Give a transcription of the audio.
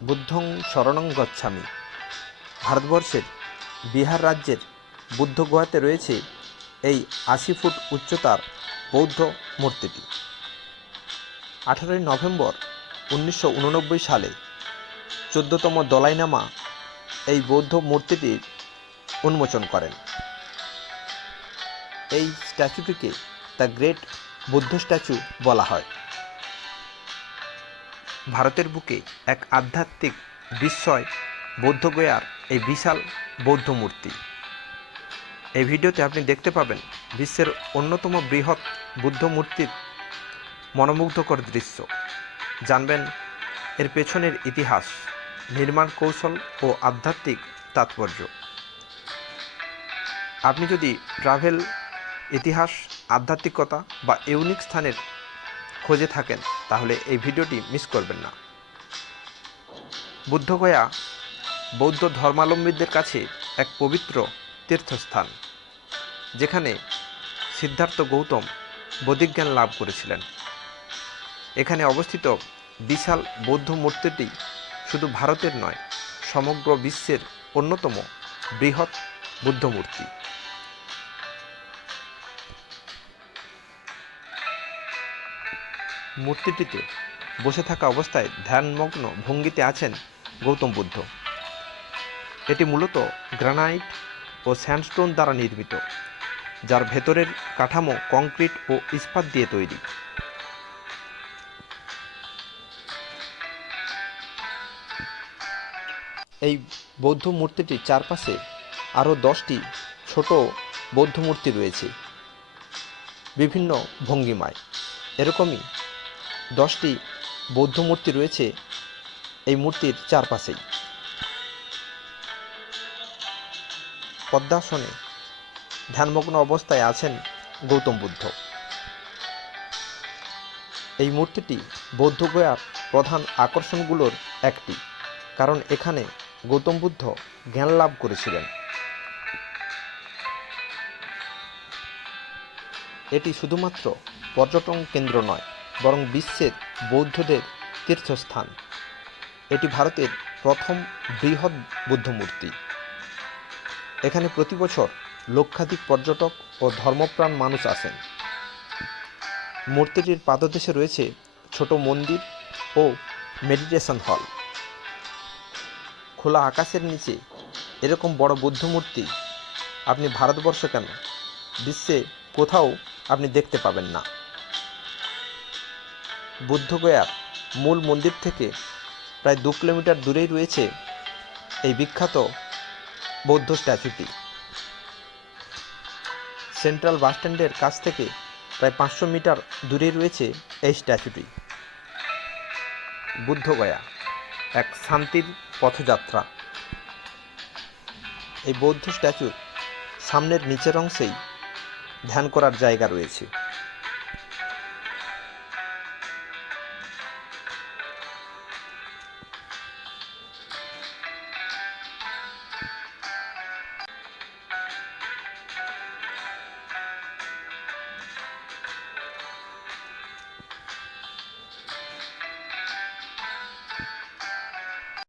বুদ্ধং শরণং গচ্ছামি। ভারতবর্ষের বিহার রাজ্যের বুদ্ধ গুহাতে রয়েছে এই আশি ফুট উচ্চতার বৌদ্ধ মূর্তিটি। আঠারোই নভেম্বর উনিশশো উননব্বই সালে চোদ্দতম দলাইনামা এই বৌদ্ধ মূর্তিটির উন্মোচন করেন। এই স্ট্যাচুটিকে দ্য গ্রেট বুদ্ধ স্ট্যাচু বলা হয়। ভারতের বুকে এক আধ্যাত্মিক বিস্ময় বৌদ্ধগয়ার এই বিশাল বৌদ্ধ মূর্তি। এই ভিডিওতে আপনি দেখতে পাবেন বিশ্বের অন্যতম বৃহৎ বুদ্ধ মূর্তির মনোমুগ্ধকর দৃশ্য। জানবেন এর পেছনের ইতিহাস, নির্মাণ কৌশল ও আধ্যাত্মিক তাৎপর্য। আপনি যদি ট্রাভেল, ইতিহাস, আধ্যাত্মিকতা বা ইউনিক স্থানের খোঁজে থাকেন, তাহলে এই ভিডিওটি মিস করবেন না। বুদ্ধগয়া বৌদ্ধ ধর্মাবলম্বীদের কাছে এক পবিত্র তীর্থস্থান, যেখানে সিদ্ধার্থ গৌতম বোধিজ্ঞান লাভ করেছিলেন। এখানে অবস্থিত বিশাল বৌদ্ধ মূর্তিটি শুধু ভারতের নয়, সমগ্র বিশ্বের অন্যতম বৃহৎ বুদ্ধ মূর্তি। মূর্তিটিতে বসে থাকা অবস্থায় ধ্যানমগ্ন ভঙ্গিতে আছেন গৌতম বুদ্ধ। এটি মূলত গ্রানাইট ও স্যান্ডস্টোন দ্বারা নির্মিত, যার ভেতরের কাঠামো কংক্রিট ও ইস্পাত দিয়ে তৈরি। এই বৌদ্ধ মূর্তিটির চারপাশে আরও দশটি ছোট বৌদ্ধ মূর্তি রয়েছে, বিভিন্ন ভঙ্গিমায়। এরকমই দশটি বৌদ্ধ মূর্তি রয়েছে এই মূর্তির চারপাশেই। পদ্মাসনে ধ্যানমগ্ন অবস্থায় আছেন গৌতম বুদ্ধ। এই মূর্তিটি বৌদ্ধগয়ার প্রধান আকর্ষণগুলোর একটি, কারণ এখানে গৌতম বুদ্ধ জ্ঞান লাভ করেছিলেন। এটি শুধুমাত্র পর্যটন কেন্দ্র নয় বরং বিশ্বের বৌদ্ধদের তীর্থস্থান। এটি ভারতের প্রথম বৃহৎ বুদ্ধমূর্তি। এখানে প্রতি বছর লক্ষাধিক পর্যটক ও ধর্মপ্রাণ মানুষ আসেন। মূর্তিটির পাদদেশে রয়েছে ছোট মন্দির ও মেডিটেশন হল। খোলা আকাশের নিচে এরকম বড় বুদ্ধ মূর্তি আপনি ভারতবর্ষ কেন? বিশ্বে কোথাও আপনি দেখতে পাবেন না। বুদ্ধগয়ার মূল মন্দির থেকে প্রায় দু কিলোমিটার দূরেই রয়েছে এই বিখ্যাত বৌদ্ধ স্ট্যাচুটি। সেন্ট্রাল বাসস্ট্যান্ডের কাছ থেকে প্রায় পাঁচশো মিটার দূরে রয়েছে এই স্ট্যাচুটি। বুদ্ধগয়া, এক শান্তির পথযাত্রা। এই বৌদ্ধ স্ট্যাচুর সামনের নিচের অংশেই ধ্যান করার জায়গা রয়েছে।